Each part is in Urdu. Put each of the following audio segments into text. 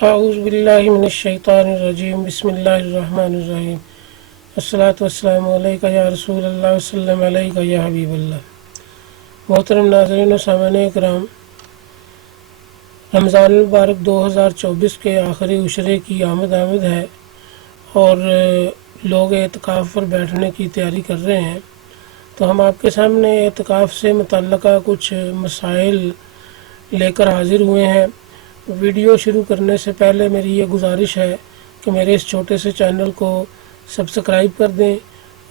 اعوذ باللہ من الشیطان الرجیم بسم اللہ الرحمن الرحیم الصلاۃ والسلام علیکہ یا رسول اللہ وسلم علیکہ یا حبیب اللہ۔ محترم ناظرین و سامعین کرام، رمضان المبارک 2024 کے آخری عشرے کی آمد ہے اور لوگ اعتکاف پر بیٹھنے کی تیاری کر رہے ہیں، تو ہم آپ کے سامنے اعتکاف سے متعلقہ کچھ مسائل لے کر حاضر ہوئے ہیں۔ ویڈیو شروع کرنے سے پہلے میری یہ گزارش ہے کہ میرے اس چھوٹے سے چینل کو سبسکرائب کر دیں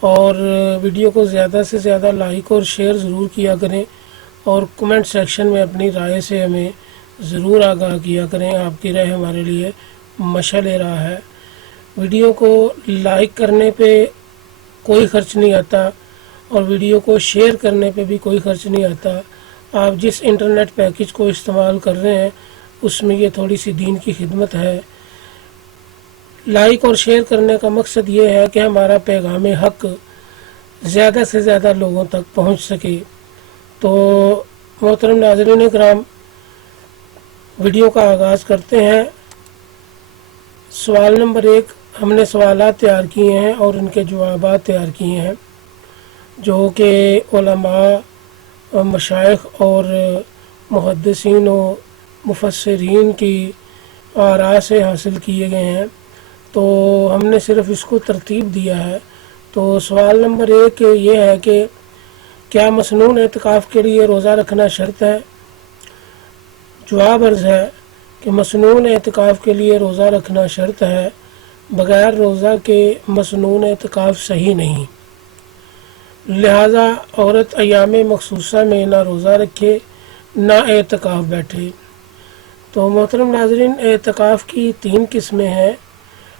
اور ویڈیو کو زیادہ سے زیادہ لائک اور شیئر ضرور کیا کریں، اور کمنٹ سیکشن میں اپنی رائے سے ہمیں ضرور آگاہ کیا کریں۔ آپ کی رائے ہمارے لیے مشعل راہ ہے۔ ویڈیو کو لائک کرنے پہ کوئی خرچ نہیں آتا اور ویڈیو کو شیئر کرنے پہ بھی کوئی خرچ نہیں آتا۔ آپ جس انٹرنیٹ پیکج کو استعمال کر رہے ہیں اس میں یہ تھوڑی سی دین کی خدمت ہے۔ لائک اور شیئر کرنے کا مقصد یہ ہے کہ ہمارا پیغام حق زیادہ سے زیادہ لوگوں تک پہنچ سکے۔ تو محترم ناظرین کرام، ویڈیو کا آغاز کرتے ہیں۔ سوال نمبر 1، ہم نے سوالات تیار کیے ہیں اور ان کے جوابات تیار کیے ہیں جو کہ علماء، مشائخ اور محدثین و مفسرین کی آراء سے حاصل کیے گئے ہیں، تو ہم نے صرف اس کو ترتیب دیا ہے۔ تو سوال نمبر 1 یہ ہے کہ کیا مسنون اعتکاف کے لیے روزہ رکھنا شرط ہے؟ جواب عرض ہے کہ مسنون اعتکاف کے لیے روزہ رکھنا شرط ہے، بغیر روزہ کے مسنون اعتکاف صحیح نہیں، لہذا عورت ایام مخصوصہ میں نہ روزہ رکھے نہ اعتکاف بیٹھے۔ تو محترم ناظرین، اعتکاف کی 3 قسمیں ہیں،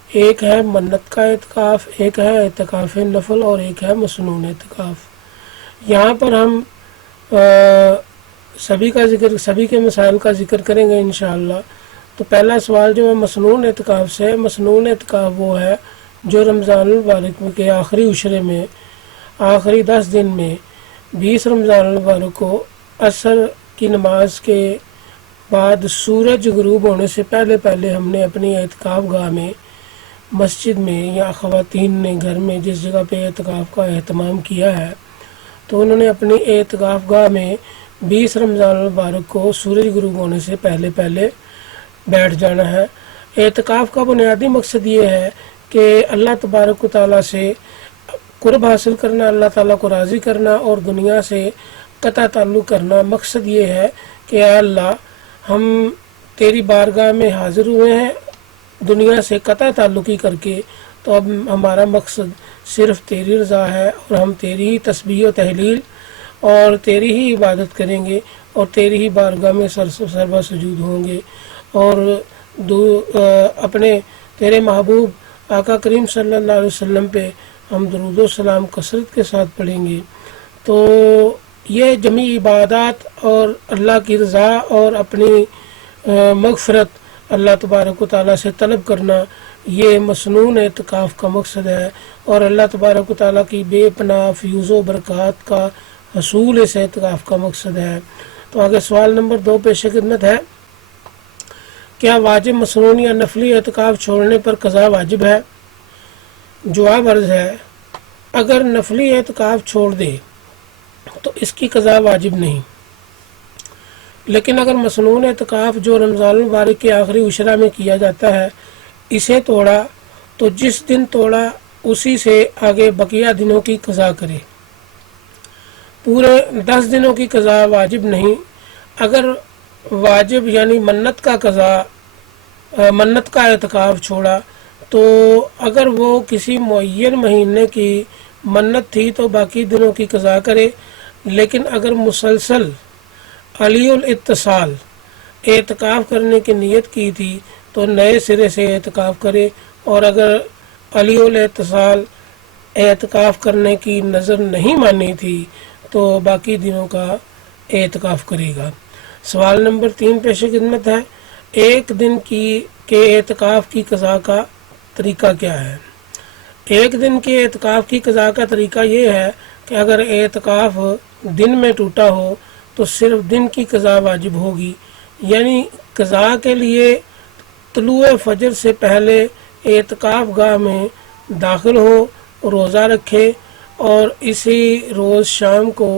ایک ہے منت کا اعتکاف، ایک ہے اعتکاف نفل اور ایک ہے مسنون اعتکاف۔ یہاں پر ہم سبھی کے مسائل کا ذکر کریں گے انشاءاللہ۔ تو پہلا سوال جو ہے مسنون اعتکاف سے، مسنون اعتکاف وہ ہے جو رمضان المبارک کے آخری عشرے میں، آخری 10 دن میں 20 رمضان المبارک کو عصر کی نماز کے بعد سورج غروب ہونے سے پہلے ہم نے اپنی اعتکاف گاہ میں، مسجد میں یا خواتین نے گھر میں جس جگہ پہ اعتکاف کا اہتمام کیا ہے، تو انہوں نے اپنی اعتکاف گاہ میں 20 رمضان المبارک کو سورج غروب ہونے سے پہلے بیٹھ جانا ہے۔ اعتکاف کا بنیادی مقصد یہ ہے کہ اللہ تبارک و تعالیٰ سے قرب حاصل کرنا، اللہ تعالیٰ کو راضی کرنا اور دنیا سے قطع تعلق کرنا۔ مقصد یہ ہے کہ اے اللہ، ہم تیری بارگاہ میں حاضر ہوئے ہیں دنیا سے قطع تعلقی کر کے، تو اب ہمارا مقصد صرف تیری رضا ہے اور ہم تیری ہی تسبیح و تحلیل اور تیری ہی عبادت کریں گے اور تیری ہی بارگاہ میں سربا سجود ہوں گے، اور اپنے تیرے محبوب آقا کریم صلی اللہ علیہ وسلم پہ ہم درود و سلام کثرت کے ساتھ پڑھیں گے۔ تو یہ جمیع عبادات اور اللہ کی رضا اور اپنی مغفرت اللہ تبارک و تعالیٰ سے طلب کرنا، یہ مسنون اعتکاف کا مقصد ہے، اور اللہ تبارک و تعالیٰ کی بے پناہ فیوز و برکات کا حصول اس اعتکاف کا مقصد ہے۔ تو آگے سوال نمبر 2 پیش خدمت ہے، کیا واجب مسنون یا نفلی اعتکاف چھوڑنے پر قضا واجب ہے؟ جواب عرض ہے، اگر نفلی اعتکاف چھوڑ دے تو اس کی قضا واجب نہیں، لیکن اگر مسنون اعتکاف جو رمضان المبارک کے آخری عشرہ میں کیا جاتا ہے اسے توڑا تو جس دن توڑا اسی سے آگے بقیہ دنوں کی قضا کرے۔ پورے 10 دنوں کی قضا واجب نہیں۔ اگر واجب یعنی منت کا اعتکاف چھوڑا تو اگر وہ کسی معین مہینے کی منت تھی تو باقی دنوں کی قضا کرے، لیکن اگر مسلسل علی الاتصال اعتکاف کرنے کی نیت کی تھی تو نئے سرے سے اعتکاف کرے، اور اگر علی الاتصال اعتکاف کرنے کی نظر نہیں مانی تھی تو باقی دنوں کا اعتکاف کرے گا۔ سوال نمبر 3 پیش خدمت ہے، ایک دن کے اعتکاف کی قضا کا طریقہ کیا ہے؟ ایک دن کے اعتکاف کی قضا کا طریقہ یہ ہے کہ اگر اعتکاف دن میں ٹوٹا ہو تو صرف دن کی قضا واجب ہوگی، یعنی قضا کے لیے طلوع فجر سے پہلے اعتکاف گاہ میں داخل ہو، روزہ رکھے اور اسی روز شام کو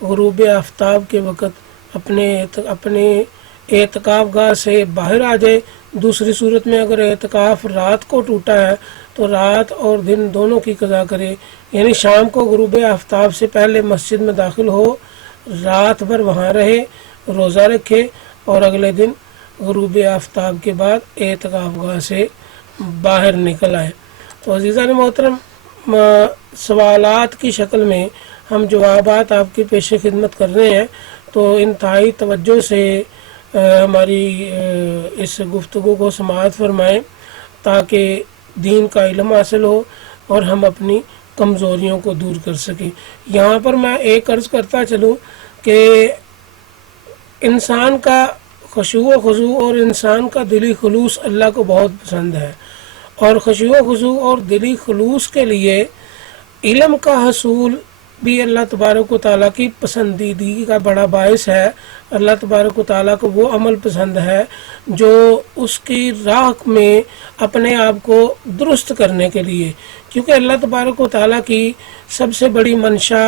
غروب آفتاب کے وقت اپنے اعتکاف گاہ سے باہر آ جائے۔ دوسری صورت میں اگر اعتکاف رات کو ٹوٹا ہے تو رات اور دن دونوں کی قضا کرے، یعنی شام کو غروب آفتاب سے پہلے مسجد میں داخل ہو، رات بھر وہاں رہے، روزہ رکھے اور اگلے دن غروب آفتاب کے بعد اعتکاف گاہ سے باہر نکل آئے۔ تو عزیزان محترم، سوالات کی شکل میں ہم جوابات آپ کی پیش خدمت کر رہے ہیں، تو انتہائی توجہ سے ہماری اس گفتگو کو سماعت فرمائیں تاکہ دین کا علم حاصل ہو اور ہم اپنی کمزوریوں کو دور کر سکیں۔ یہاں پر میں ایک عرض کرتا چلوں کہ انسان کا خشوع و خضوع اور انسان کا دلی خلوص اللہ کو بہت پسند ہے، اور خشوع و خضوع اور دلی خلوص کے لیے علم کا حصول بھی اللہ تبارک و تعالیٰ کی پسندیدگی کا بڑا باعث ہے۔ اللہ تبارک و تعالیٰ کو وہ عمل پسند ہے جو اس کی راہ میں اپنے آپ کو درست کرنے کے لیے، کیونکہ اللہ تبارک و تعالیٰ کی سب سے بڑی منشا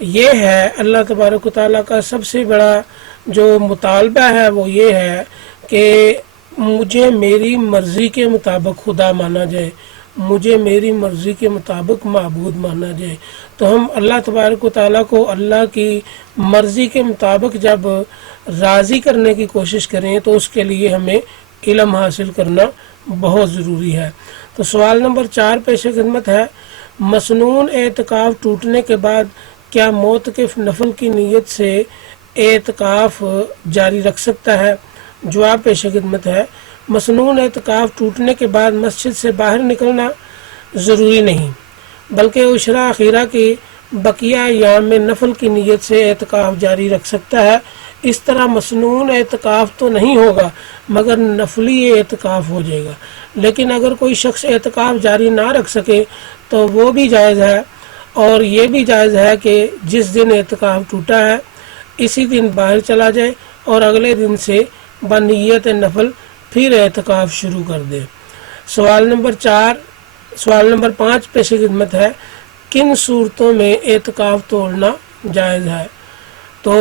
یہ ہے، اللہ تبارک و تعالیٰ کا سب سے بڑا جو مطالبہ ہے وہ یہ ہے کہ مجھے میری مرضی کے مطابق خدا مانا جائے، مجھے میری مرضی کے مطابق معبود مانا جائے۔ تو ہم اللہ تبارک و تعالیٰ کو اللہ کی مرضی کے مطابق جب راضی کرنے کی کوشش کریں تو اس کے لیے ہمیں علم حاصل کرنا بہت ضروری ہے۔ تو سوال نمبر 4 پیش خدمت ہے، مسنون اعتکاف ٹوٹنے کے بعد کیا معتکف نفل کی نیت سے اعتکاف جاری رکھ سکتا ہے؟ جواب پیش خدمت ہے، مسنون اعتکاف ٹوٹنے کے بعد مسجد سے باہر نکلنا ضروری نہیں، بلکہ عشرہ اخیرہ کی بقیہ ایام میں نفل کی نیت سے اعتکاف جاری رکھ سکتا ہے۔ اس طرح مسنون اعتکاف تو نہیں ہوگا مگر نفلی اعتکاف ہو جائے گا، لیکن اگر کوئی شخص اعتکاف جاری نہ رکھ سکے تو وہ بھی جائز ہے، اور یہ بھی جائز ہے کہ جس دن اعتکاف ٹوٹا ہے اسی دن باہر چلا جائے اور اگلے دن سے بنیت نفل پھر اعتکاف شروع کر دے۔ سوال نمبر 5 پیش خدمت ہے، کن صورتوں میں اعتکاف توڑنا جائز ہے؟ تو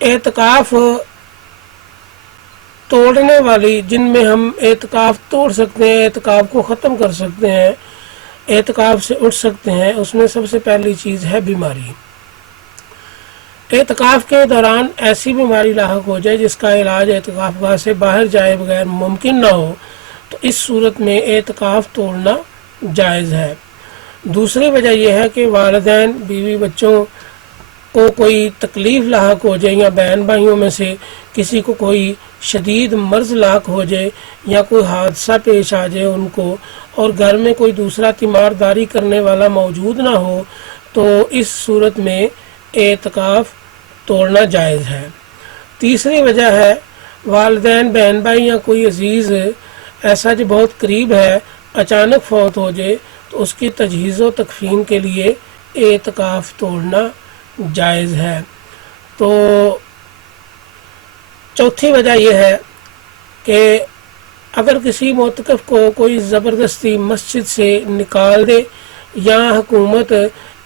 اعتکاف توڑنے والی جن میں ہم اعتکاف توڑ سکتے ہیں، اعتکاف کو ختم کر سکتے ہیں، اعتکاف سے اٹھ سکتے ہیں، اس میں سب سے پہلی چیز ہے بیماری۔ اعتکاف کے دوران ایسی بیماری لاحق ہو جائے جس کا علاج اعتکاف گاہ سے باہر جائے بغیر ممکن نہ ہو تو اس صورت میں اعتکاف توڑنا جائز ہے۔ دوسری وجہ یہ ہے کہ والدین، بیوی، بچوں کو کوئی تکلیف لاحق ہو جائے، یا بہن بھائیوں میں سے کسی کو کوئی شدید مرض لاحق ہو جائے یا کوئی حادثہ پیش آ جائے ان کو، اور گھر میں کوئی دوسرا تیمارداری کرنے والا موجود نہ ہو تو اس صورت میں اعتکاف توڑنا جائز ہے۔ تیسری وجہ ہے والدین، بہن بھائی یا کوئی عزیز ایسا جو بہت قریب ہے اچانک فوت ہو جائے تو اس کی تجہیز و تکفین کے لیے اعتکاف توڑنا جائز ہے۔ تو چوتھی وجہ یہ ہے کہ اگر کسی معتکف کو کوئی زبردستی مسجد سے نکال دے یا حکومت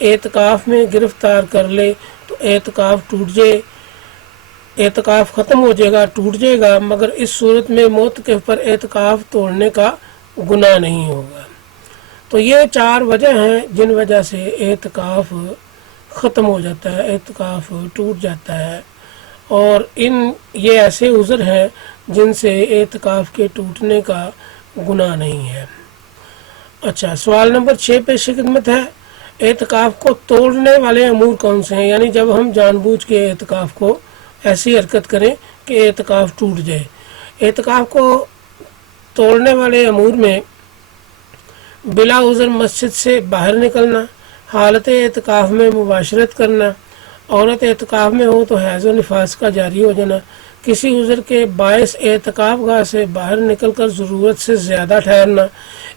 اعتکاف میں گرفتار کر لے تو اعتکاف ٹوٹ جائے، اعتکاف ختم ہو جائے گا، ٹوٹ جائے گا، مگر اس صورت میں معتکف پر اعتکاف توڑنے کا گناہ نہیں ہوگا۔ تو یہ 4 وجہ ہیں جن وجہ سے اعتکاف ختم ہو جاتا ہے، اعتکاف ٹوٹ جاتا ہے، اور یہ ایسے عذر ہیں جن سے اعتکاف کے ٹوٹنے کا گناہ نہیں ہے۔ اچھا، سوال نمبر 6 پیش خدمت ہے، اعتکاف کو توڑنے والے امور کون سے ہیں؟ یعنی جب ہم جان بوجھ کے اعتکاف کو ایسی حرکت کریں کہ اعتکاف ٹوٹ جائے۔ اعتکاف کو توڑنے والے امور میں بلا عذر مسجد سے باہر نکلنا، حالت اعتکاف میں مباشرت کرنا، عورت اعتکاف میں ہو تو حیض و نفاس کا جاری ہو جانا، کسی عذر کے باعث اعتکاف گاہ سے باہر نکل کر ضرورت سے زیادہ ٹھہرنا،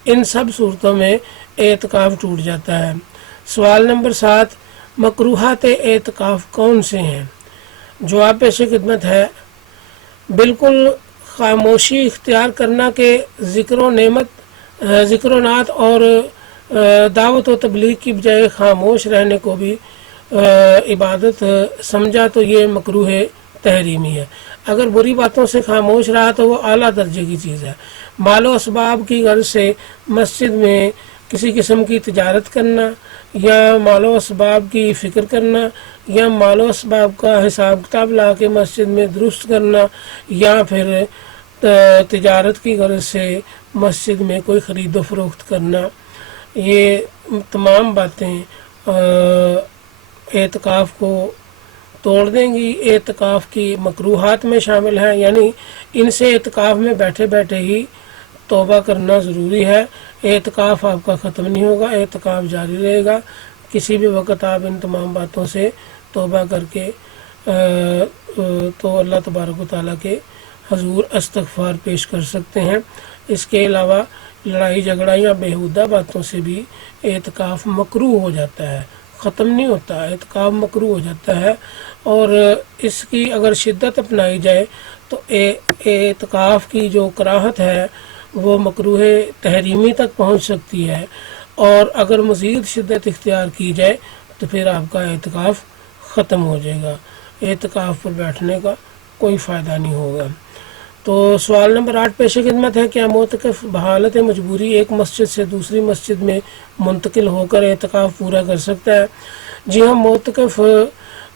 ان سب صورتوں میں اعتکاف ٹوٹ جاتا ہے۔ سوال نمبر 7، مکروہات اعتکاف کون سے ہیں؟ جواب پیش خدمت ہے، بالکل خاموشی اختیار کرنا کہ ذکر و نعت اور دعوت و تبلیغ کی بجائے خاموش رہنے کو بھی عبادت سمجھا تو یہ مکروہ تحریمی ہے۔ اگر بری باتوں سے خاموش رہا تو وہ اعلیٰ درجے کی چیز ہے۔ مال و اسباب کی غرض سے مسجد میں کسی قسم کی تجارت کرنا یا مال و اسباب کی فکر کرنا یا مال و اسباب کا حساب کتاب لا کے مسجد میں درست کرنا یا پھر تجارت کی غرض سے مسجد میں کوئی خرید و فروخت کرنا، یہ تمام باتیں اعتکاف کو توڑ دیں گی، اعتکاف کی مکروہات میں شامل ہیں، یعنی ان سے اعتکاف میں بیٹھے بیٹھے ہی توبہ کرنا ضروری ہے۔ اعتکاف آپ کا ختم نہیں ہوگا، اعتکاف جاری رہے گا۔ کسی بھی وقت آپ ان تمام باتوں سے توبہ کر کے تو اللہ تبارک و تعالیٰ کے حضور استغفار پیش کر سکتے ہیں۔ اس کے علاوہ لڑائی جھگڑا یا بیہودہ باتوں سے بھی اعتکاف مکروہ ہو جاتا ہے، ختم نہیں ہوتا، اعتکاف مکروہ ہو جاتا ہے۔ اور اس کی اگر شدت اپنائی جائے تو اعتکاف کی جو کراہت ہے وہ مکروہ تحریمی تک پہنچ سکتی ہے، اور اگر مزید شدت اختیار کی جائے تو پھر آپ کا اعتکاف ختم ہو جائے گا، اعتکاف پر بیٹھنے کا کوئی فائدہ نہیں ہوگا۔ تو سوال نمبر 8 پیش خدمت ہے، کیا معتکف بحالت مجبوری ایک مسجد سے دوسری مسجد میں منتقل ہو کر اعتکاف پورا کر سکتا ہے؟ جی ہاں، معتکف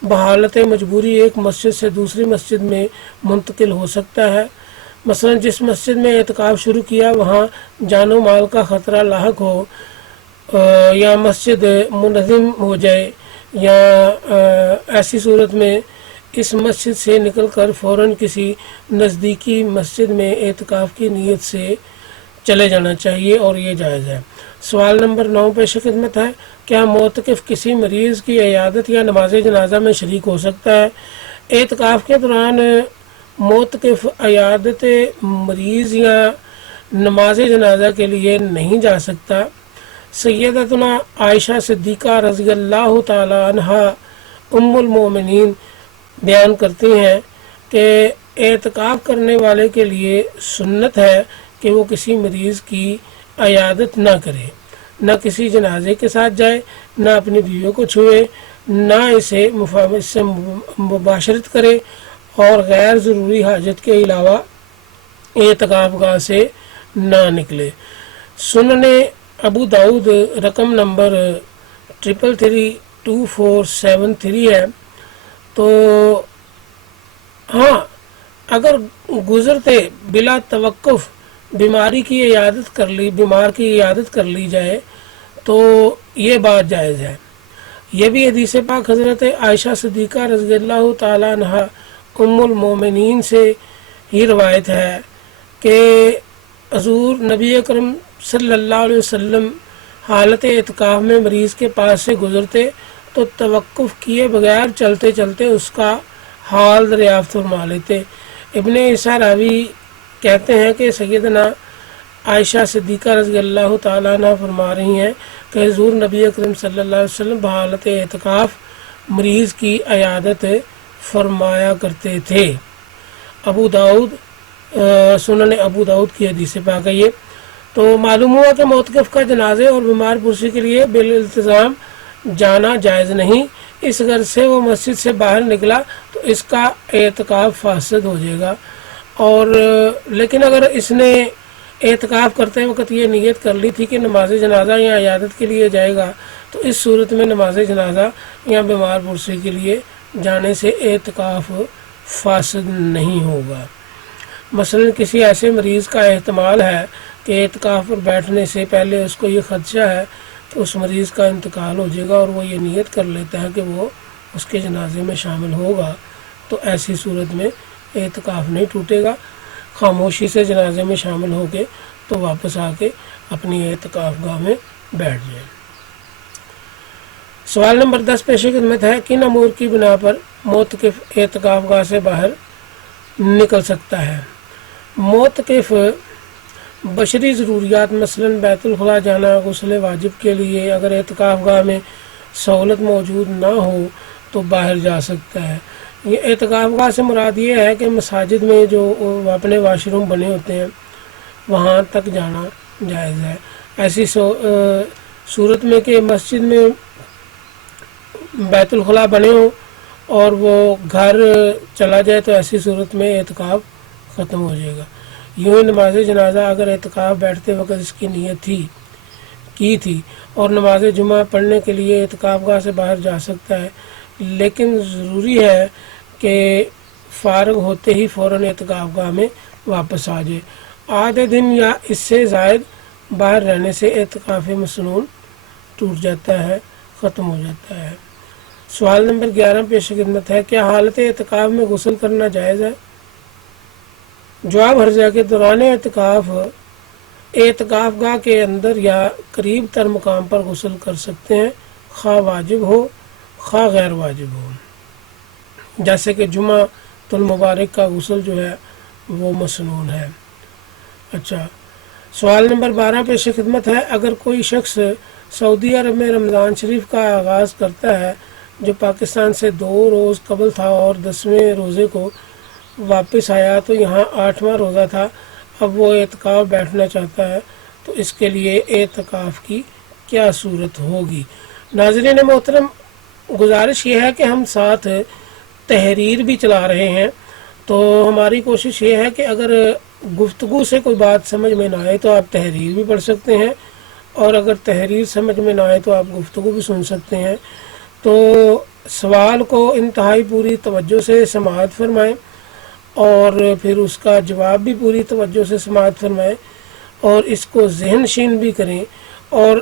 بحالت مجبوری ایک مسجد سے دوسری مسجد میں منتقل ہو سکتا ہے۔ مثلا جس مسجد میں اعتکاف شروع کیا وہاں جان و مال کا خطرہ لاحق ہو یا مسجد منہدم ہو جائے، یا ایسی صورت میں اس مسجد سے نکل کر فوراً کسی نزدیکی مسجد میں اعتکاف کی نیت سے چلے جانا چاہیے، اور یہ جائز ہے۔ سوال نمبر 9 پیش خدمت ہے، کیا معتکف کسی مریض کی عیادت یا نماز جنازہ میں شریک ہو سکتا ہے؟ اعتکاف کے دوران معتکف عیادت مریض یا نماز جنازہ کے لیے نہیں جا سکتا۔ سیدتنا عائشہ صدیقہ رضی اللہ تعالی عنہا ام المومنین بیان کرتی ہیں کہ اعتکاف کرنے والے کے لیے سنت ہے کہ وہ کسی مریض کی عیادت نہ کرے، نہ کسی جنازے کے ساتھ جائے، نہ اپنی بیویوں کو چھوئے، نہ اس سے مباشرت کرے، اور غیر ضروری حاجت کے علاوہ اعتکاف گاہ سے نہ نکلے۔ سنن ابو داؤد رقم نمبر 3332473 ہے۔ تو ہاں، اگر گزرتے بلا توقف بیمار کی عیادت کر لی جائے تو یہ بات جائز ہے۔ یہ بھی حدیث پاک حضرت عائشہ صدیقہ رضی اللہ تعالی عنہا ام المومنین سے ہی روایت ہے کہ حضور نبی اکرم صلی اللہ علیہ وسلم حالت اعتکاف میں مریض کے پاس سے گزرتے تو توقف کیے بغیر چلتے چلتے اس کا حال دریافت فرما لیتے۔ ابن عیسیٰ راوی کہتے ہیں کہ سیدنا عائشہ صدیقہ رضی اللہ تعالیٰ عنہ فرما رہی ہیں کہ حضور نبی اکرم صلی اللہ علیہ وسلم بحالت اعتکاف مریض کی عیادت فرمایا کرتے تھے۔ ابو داؤد سنن ابو داؤد کی حدیث پاک ہے یہ۔ تو معلوم ہوا کہ معتکف کا جنازے اور بیمار پرسی کے لیے بالالتزام جانا جائز نہیں، اس غرض سے وہ مسجد سے باہر نکلا تو اس کا اعتکاف فاسد ہو جائے گا۔ اور لیکن اگر اس نے اعتکاف کرتے وقت یہ نیت کر لی تھی کہ نماز جنازہ یا عیادت کے لیے جائے گا تو اس صورت میں نماز جنازہ یا بیمار پرسی کے لیے جانے سے اعتکاف فاسد نہیں ہوگا۔ مثلا کسی ایسے مریض کا احتمال ہے کہ اعتکاف پر بیٹھنے سے پہلے اس کو یہ خدشہ ہے کہ اس مریض کا انتقال ہو جائے گا، اور وہ یہ نیت کر لیتا ہے کہ وہ اس کے جنازے میں شامل ہوگا، تو ایسی صورت میں اعتکاف نہیں ٹوٹے گا۔ خاموشی سے جنازے میں شامل ہو کے تو واپس آ کے اپنی اعتکاف گاہ میں بیٹھ جائیں۔ سوال نمبر 10 پیش خدمت ہے، کن امور کی بنا پر معتکف اعتکاف گاہ سے باہر نکل سکتا ہے؟ معتکف بشری ضروریات مثلا بیت الخلاء جانا، غسل واجب کے لیے اگر اعتکاف گاہ میں سہولت موجود نہ ہو تو باہر جا سکتا ہے، یہ اعتکاف گاہ سے مراد یہ ہے کہ مساجد میں جو اپنے واش روم بنے ہوتے ہیں وہاں تک جانا جائز ہے۔ ایسی صورت میں کہ مسجد میں بیت الخلاء بنے ہوں اور وہ گھر چلا جائے تو ایسی صورت میں اعتکاف ختم ہو جائے گا۔ یوں ہی نماز جنازہ اگر اعتکاف بیٹھتے وقت اس کی نیت کی تھی اور نماز جمعہ پڑھنے کے لیے اعتکاف گاہ سے باہر جا سکتا ہے، لیکن ضروری ہے کہ فارغ ہوتے ہی فوراً اعتکاف گاہ میں واپس آ جائے۔ آدھے دن یا اس سے زائد باہر رہنے سے اعتکاف مسنون ٹوٹ جاتا ہے، ختم ہو جاتا ہے۔ سوال نمبر 11 پیش خدمت ہے، کیا حالت اعتکاف میں غسل کرنا جائز ہے؟ جواب عرض ہے کہ دوران اعتکاف گاہ کے اندر یا قریب تر مقام پر غسل کر سکتے ہیں، خواہ واجب ہو خواہ غیر واجب ہو، جیسے کہ جمعہ المبارک کا غسل جو ہے وہ مسنون ہے۔ اچھا، سوال نمبر 12 پیش خدمت ہے، اگر کوئی شخص سعودی عرب میں رمضان شریف کا آغاز کرتا ہے جو پاکستان سے 2 روز قبل تھا اور 10ویں روزے کو واپس آیا تو یہاں 8واں روزہ تھا، اب وہ اعتکاف بیٹھنا چاہتا ہے تو اس کے لیے اعتکاف کی کیا صورت ہوگی؟ ناظرین محترم، گزارش یہ ہے کہ ہم ساتھ تحریر بھی چلا رہے ہیں، تو ہماری کوشش یہ ہے کہ اگر گفتگو سے کوئی بات سمجھ میں نہ آئے تو آپ تحریر بھی پڑھ سکتے ہیں، اور اگر تحریر سمجھ میں نہ آئے تو آپ گفتگو بھی سن سکتے ہیں۔ تو سوال کو انتہائی پوری توجہ سے سماعت فرمائیں اور پھر اس کا جواب بھی پوری توجہ سے سماعت فرمائیں اور اس کو ذہن نشین بھی کریں، اور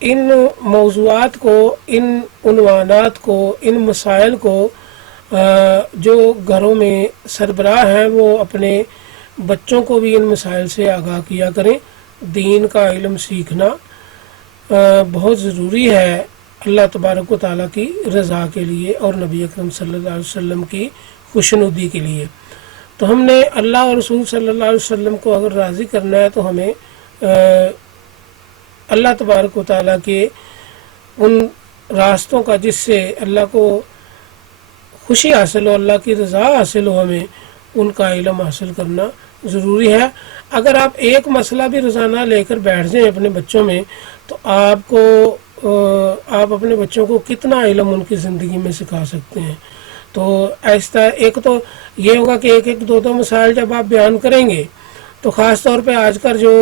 ان موضوعات کو، ان عنوانات کو، ان مسائل کو جو گھروں میں سربراہ ہیں وہ اپنے بچوں کو بھی ان مسائل سے آگاہ کیا کریں۔ دین کا علم سیکھنا بہت ضروری ہے اللہ تبارک و تعالیٰ کی رضا کے لیے اور نبی اکرم صلی اللہ علیہ وسلم کی خوشنودی کے لیے۔ تو ہم نے اللہ اور رسول صلی اللہ علیہ وسلم کو اگر راضی کرنا ہے تو ہمیں اللہ تبارک و تعالیٰ کے ان راستوں کا جس سے اللہ کو خوشی حاصل ہو، اللہ کی رضا حاصل ہو، ہمیں ان کا علم حاصل کرنا ضروری ہے۔ اگر آپ ایک مسئلہ بھی روزانہ لے کر بیٹھ جائیں اپنے بچوں میں تو آپ اپنے بچوں کو کتنا علم ان کی زندگی میں سکھا سکتے ہیں۔ تو ایسا ایک تو یہ ہوگا کہ ایک دو مسائل جب آپ بیان کریں گے تو خاص طور پہ آج کل جو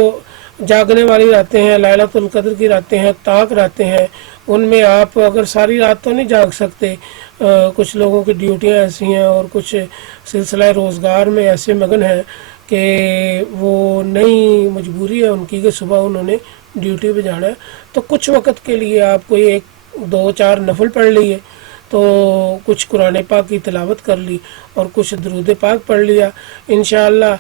جاگنے والی راتیں ہیں، لیلۃ القدر کی راتیں ہیں، طاق راتیں ہیں، ان میں آپ اگر ساری رات تو نہیں جاگ سکتے، کچھ لوگوں کی ڈیوٹیاں ایسی ہیں اور کچھ سلسلہ روزگار میں ایسے مگن ہیں کہ وہ نئی مجبوری ہے ان کی کہ صبح انہوں نے ڈیوٹی پہ جانا ہے، تو کچھ وقت کے لیے آپ کو 1-2-4 نفل پڑھ لیے، تو کچھ قرآن پاک کی تلاوت کر لی اور کچھ درود پاک پڑھ لیا۔ انشاءاللہ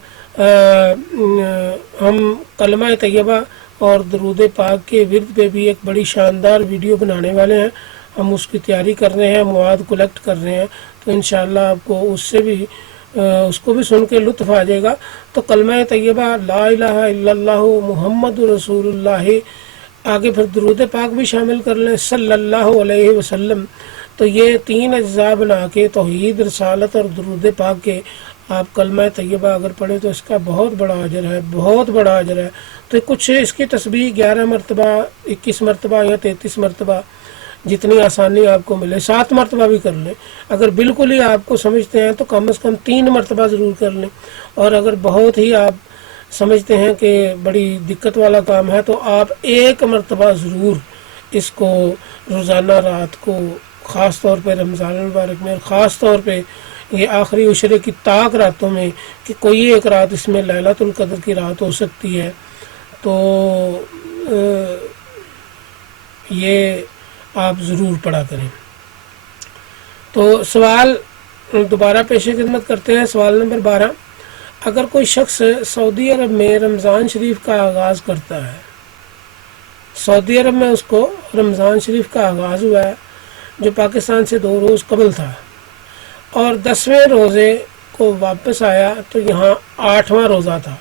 ہم کلمہ طیبہ اور درود پاک کے ورد پہ بھی ایک بڑی شاندار ویڈیو بنانے والے ہیں، ہم اس کی تیاری کر رہے ہیں، مواد کلیکٹ کر رہے ہیں، تو انشاءاللہ آپ کو اس کو بھی سن کے لطف آ جائے گا۔ تو کلمہ طیبہ لا الہ الا اللہ محمد رسول اللہ، آگے پھر درود پاک بھی شامل کر لیں صلی اللہ علیہ وسلم، تو یہ 3 اجزاء بنا کے توحید، رسالت اور درود پاک کے آپ کلمہ طیبہ اگر پڑھیں تو اس کا بہت بڑا اجر ہے، بہت بڑا اجر ہے۔ تو کچھ اس کی تسبیح 11 مرتبہ، 21 مرتبہ یا 33 مرتبہ، جتنی آسانی آپ کو ملے، 7 مرتبہ بھی کر لیں۔ اگر بالکل ہی آپ کو سمجھتے ہیں تو کم از کم 3 مرتبہ ضرور کر لیں، اور اگر بہت ہی آپ سمجھتے ہیں کہ بڑی دقت والا کام ہے تو آپ 1 مرتبہ ضرور اس کو روزانہ رات کو، خاص طور پہ رمضان المبارک میں، اور خاص طور پہ یہ آخری عشرے کی طاق راتوں میں کہ کوئی ایک رات اس میں لیلۃ القدر کی رات ہو سکتی ہے، تو یہ آپ ضرور پڑھا کریں۔ تو سوال دوبارہ پیش خدمت کرتے ہیں، سوال نمبر 12، اگر کوئی شخص سعودی عرب میں رمضان شریف کا آغاز کرتا ہے، سعودی عرب میں اس کو رمضان شریف کا آغاز ہوا ہے جو پاکستان سے 2 روز قبل تھا، اور 10ویں روزے کو واپس آیا تو یہاں 8واں روزہ تھا،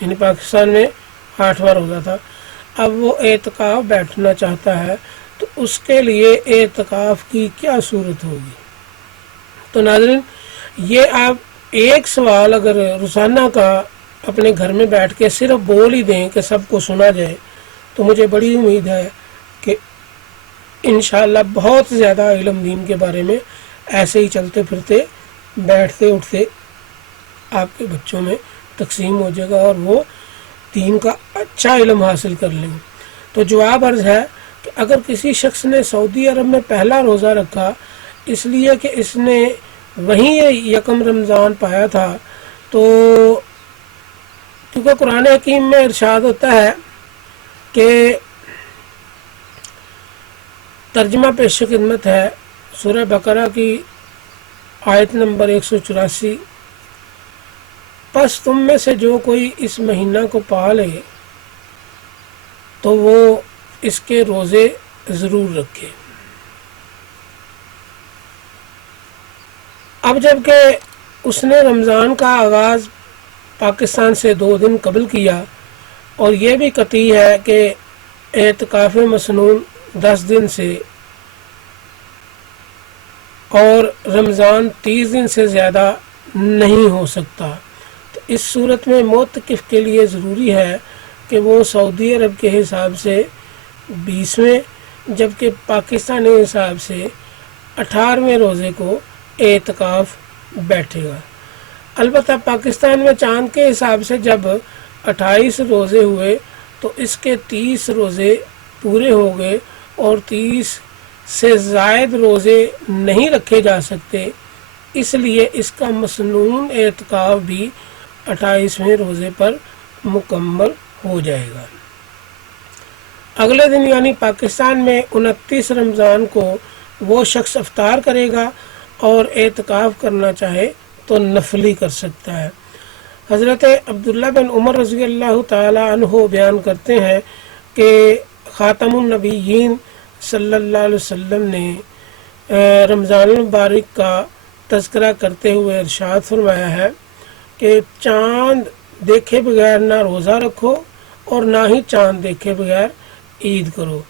یعنی پاکستان میں 8واں روزہ تھا، اب وہ اعتکاف بیٹھنا چاہتا ہے تو اس کے لیے اعتکاف کی کیا صورت ہوگی؟ تو ناظرین یہ آپ ایک سوال اگر روزانہ کا اپنے گھر میں بیٹھ کے صرف بول ہی دیں کہ سب کو سنا جائے تو مجھے بڑی امید ہے کہ انشاءاللہ بہت زیادہ علم دین کے بارے میں ایسے ہی چلتے پھرتے بیٹھتے اٹھتے آپ کے بچوں میں تقسیم ہو جائے گا اور وہ دین کا اچھا علم حاصل کر لیں گے۔ تو جواب عرض ہے کہ اگر کسی شخص نے سعودی عرب میں پہلا روزہ رکھا اس لیے کہ اس نے وہیں یکم رمضان پایا تھا، تو کیونکہ قرآن حکیم میں ارشاد ہوتا ہے کہ ترجمہ پیش خدمت ہے سورہ بقرہ کی آیت نمبر 184، پس تم میں سے جو کوئی اس مہینہ کو پا لے تو وہ اس کے روزے ضرور رکھے۔ اب جب کہ اس نے رمضان کا آغاز پاکستان سے 2 دن قبل کیا اور یہ بھی قطعی ہے کہ اعتکاف مسنون 10 دن سے اور رمضان 30 دن سے زیادہ نہیں ہو سکتا، تو اس صورت میں معتکف کے لیے ضروری ہے کہ وہ سعودی عرب کے حساب سے 20ویں جبکہ پاکستانی حساب سے 18ویں روزے کو اعتکاف بیٹھے گا۔ البتہ پاکستان میں چاند کے حساب سے جب 28 روزے ہوئے تو اس کے 30 روزے پورے ہو گئے اور 30 سے زائد روزے نہیں رکھے جا سکتے، اس لیے اس کا مسنون اعتکاف بھی 28ویں روزے پر مکمل ہو جائے گا۔ اگلے دن یعنی پاکستان میں 29 رمضان کو وہ شخص افطار کرے گا اور اعتکاف کرنا چاہے تو نفلی کر سکتا ہے۔ حضرت عبداللہ بن عمر رضی اللہ تعالی عنہ بیان کرتے ہیں کہ خاتم النبیین صلی اللہ علیہ وسلم نے رمضان المبارک کا تذکرہ کرتے ہوئے ارشاد فرمایا ہے کہ چاند دیکھے بغیر نہ روزہ رکھو اور نہ ہی چاند دیکھے بغیر عید کرو،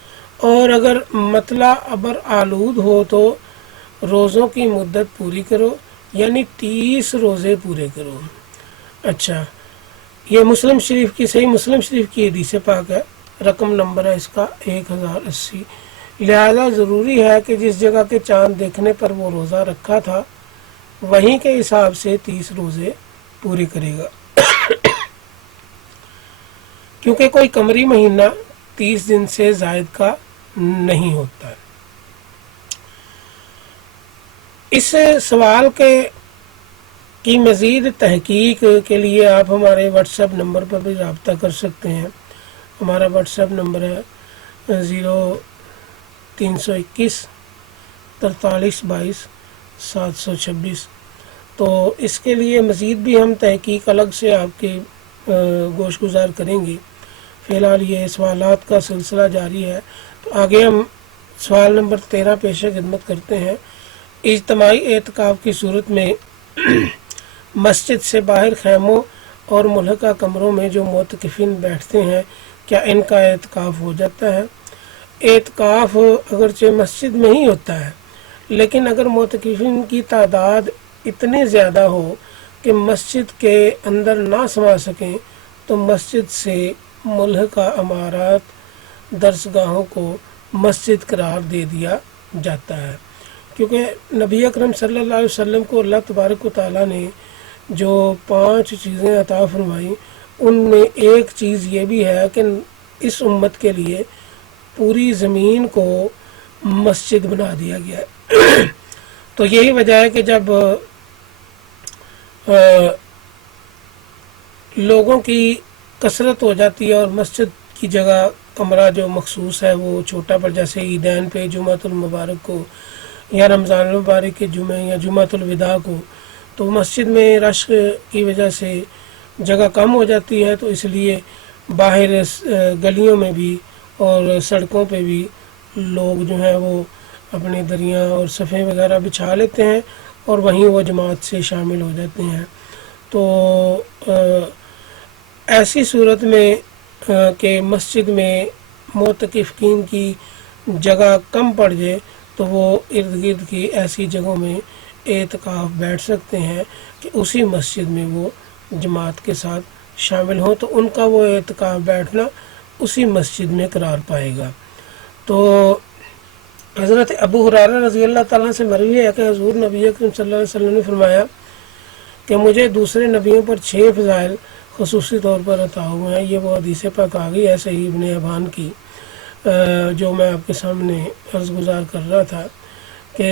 اور اگر مطلع ابر آلود ہو تو روزوں کی مدت پوری کرو، یعنی 30 روزے پورے کرو۔ اچھا، یہ مسلم شریف کی صحیح مسلم شریف کی حدیث پاک ہے، رقم نمبر ہے اس کا 1080۔ لہذا ضروری ہے کہ جس جگہ کے چاند دیکھنے پر وہ روزہ رکھا تھا وہیں کے حساب سے 30 روزے پورے کرے گا، کیونکہ کوئی قمری مہینہ 30 دن سے زائد کا نہیں ہوتا ہے۔ اس سوال کی مزید تحقیق کے لیے آپ ہمارے واٹس ایپ نمبر پر بھی رابطہ کر سکتے ہیں۔ ہمارا واٹس ایپ نمبر ہے 0321 43 22 726۔ تو اس کے لیے مزید بھی ہم تحقیق الگ سے آپ کی گوش گزار کریں گے۔ فی الحال یہ سوالات کا سلسلہ جاری ہے، تو آگے ہم سوال نمبر 13 پیش خدمت کرتے ہیں۔ اجتماعی اعتکاف کی صورت میں مسجد سے باہر خیموں اور ملحقہ کمروں میں جو معتکفین بیٹھتے ہیں کیا ان کا اعتکاف ہو جاتا ہے؟ اعتکاف اگرچہ مسجد میں ہی ہوتا ہے، لیکن اگر معتکفین کی تعداد اتنی زیادہ ہو کہ مسجد کے اندر نہ سما سکیں تو مسجد سے ملحقہ عمارات درسگاہوں کو مسجد قرار دے دیا جاتا ہے، کیونکہ نبی اکرم صلی اللہ علیہ وسلم کو اللہ تبارک و تعالیٰ نے جو 5 چیزیں عطا فرمائیں ان میں ایک چیز یہ بھی ہے کہ اس امت کے لیے پوری زمین کو مسجد بنا دیا گیا ہے۔ تو یہی وجہ ہے کہ جب لوگوں کی کثرت ہو جاتی ہے اور مسجد کی جگہ کمرہ جو مخصوص ہے وہ چھوٹا پڑ، جیسے عیدین پہ جمعۃ المبارک کو یا رمضان المبارک کے جمعے یا جمعۃ الوداع کو، تو مسجد میں رش کی وجہ سے جگہ کم ہو جاتی ہے، تو اس لیے باہر گلیوں میں بھی اور سڑکوں پہ بھی لوگ جو ہیں وہ اپنی دریاں اور صفیں وغیرہ بچھا لیتے ہیں اور وہیں وہ جماعت سے شامل ہو جاتے ہیں۔ تو ایسی صورت میں کہ مسجد میں معتکفین کی جگہ کم پڑ جائے تو وہ ارد گرد کی ایسی جگہوں میں اعتکاف بیٹھ سکتے ہیں کہ اسی مسجد میں وہ جماعت کے ساتھ شامل ہوں، تو ان کا وہ اعتکاف بیٹھنا اسی مسجد میں قرار پائے گا۔ تو حضرت ابو ہریرہ رضی اللہ تعالیٰ سے مروی ہے کہ حضور نبی اکرم صلی اللہ علیہ وسلم نے فرمایا کہ مجھے دوسرے نبیوں پر 6 فضائل خصوصی طور پر عطا ہوئے ہیں۔ یہ وہ حدیث پاک آ گئی ہے صحیح ابن حبان کی، جو میں آپ کے سامنے عرض گزار کر رہا تھا کہ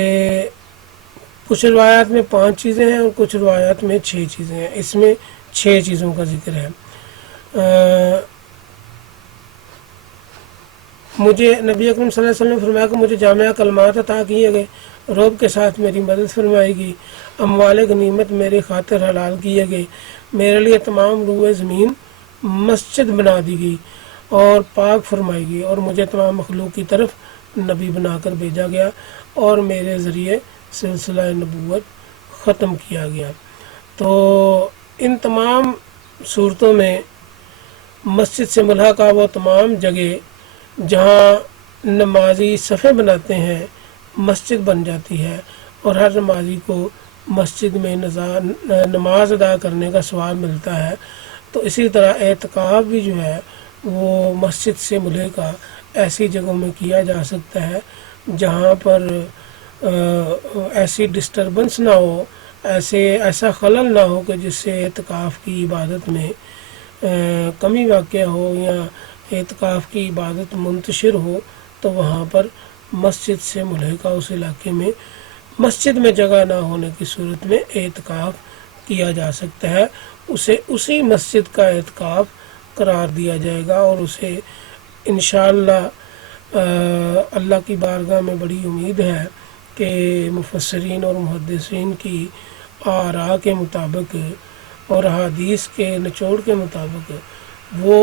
کچھ روایات میں 5 چیزیں ہیں اور کچھ روایات میں 6 چیزیں ہیں۔ اس میں 6 چیزوں کا ذکر ہے۔ مجھے نبی اکرم صلی اللہ علیہ وسلم نے فرمایا کہ مجھے جامعہ کلمات عطا کیے گئے، رعب کے ساتھ میری مدد فرمائی گئی، اموال غنیمت میری خاطر حلال کیے گئے، میرے لیے تمام روئے زمین مسجد بنا دی گئی اور پاک فرمائی گئی، اور مجھے تمام مخلوق کی طرف نبی بنا کر بھیجا گیا اور میرے ذریعے سلسلہ نبوت ختم کیا گیا۔ تو ان تمام صورتوں میں مسجد سے ملحقہ وہ تمام جگہ جہاں نمازی صفیں بناتے ہیں مسجد بن جاتی ہے، اور ہر نمازی کو مسجد میں نماز ادا کرنے کا ثواب ملتا ہے۔ تو اسی طرح اعتکاف بھی جو ہے وہ مسجد سے ملحقہ ایسی جگہوں میں کیا جا سکتا ہے جہاں پر ایسی ڈسٹربنس نہ ہو، ایسا خلل نہ ہو کہ جس سے اعتکاف کی عبادت میں کمی واقع ہو یا اعتکاف کی عبادت منتشر ہو، تو وہاں پر مسجد سے ملحقہ اس علاقے میں مسجد میں جگہ نہ ہونے کی صورت میں اعتکاف کیا جا سکتا ہے۔ اسے اسی مسجد کا اعتکاف قرار دیا جائے گا، اور اسے انشاءاللہ اللہ کی بارگاہ میں بڑی امید ہے کہ مفسرین اور محدثین کی آراء کے مطابق اور حدیث کے نچوڑ کے مطابق وہ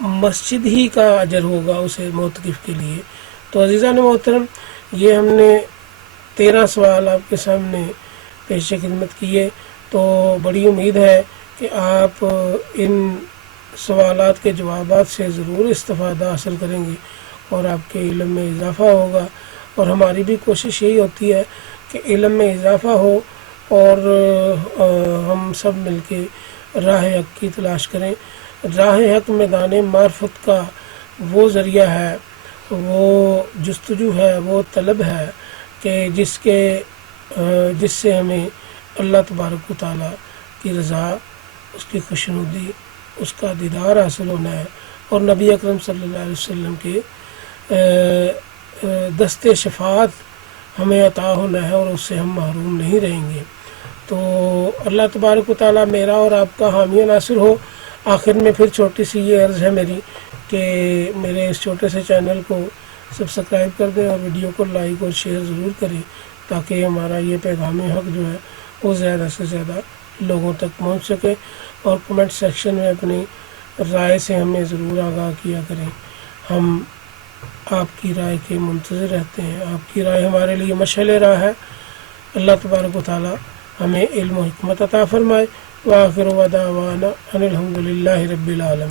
مسجد ہی کا اجر ہوگا اسے معتکف کے لیے۔ تو عزیزان محترم، یہ ہم نے 13 سوال آپ کے سامنے پیش خدمت کیے، تو بڑی امید ہے کہ آپ ان سوالات کے جوابات سے ضرور استفادہ حاصل کریں گے اور آپ کے علم میں اضافہ ہوگا، اور ہماری بھی کوشش یہی ہوتی ہے کہ علم میں اضافہ ہو اور ہم سب مل کے راہ حق کی تلاش کریں۔ راہ حق میدان معرفت کا وہ ذریعہ ہے، وہ جستجو ہے، وہ طلب ہے کہ جس سے ہمیں اللہ تبارک و تعالیٰ کی رضا، اس کی خوشنودی، اس کا دیدار حاصل ہونا ہے، اور نبی اکرم صلی اللہ علیہ وسلم کے دست شفاعت ہمیں عطا ہونا ہے، اور اس سے ہم محروم نہیں رہیں گے۔ تو اللہ تبارک و تعالیٰ میرا اور آپ کا حامی و ناصر ہو۔ آخر میں پھر چھوٹی سی یہ عرض ہے میری کہ میرے اس چھوٹے سے چینل کو سبسکرائب کر دیں اور ویڈیو کو لائک اور شیئر ضرور کریں، تاکہ ہمارا یہ پیغام حق جو ہے وہ زیادہ سے زیادہ لوگوں تک پہنچ سکے، اور کمنٹ سیکشن میں اپنی رائے سے ہمیں ضرور آگاہ کیا کریں۔ ہم آپ کی رائے کے منتظر رہتے ہیں، آپ کی رائے ہمارے لیے مشعل راہ ہے۔ اللہ تبارک و تعالیٰ ہمیں علم و حکمت عطا فرمائے۔ وآخر دعوانا ان الحمد للہ رب العالمین۔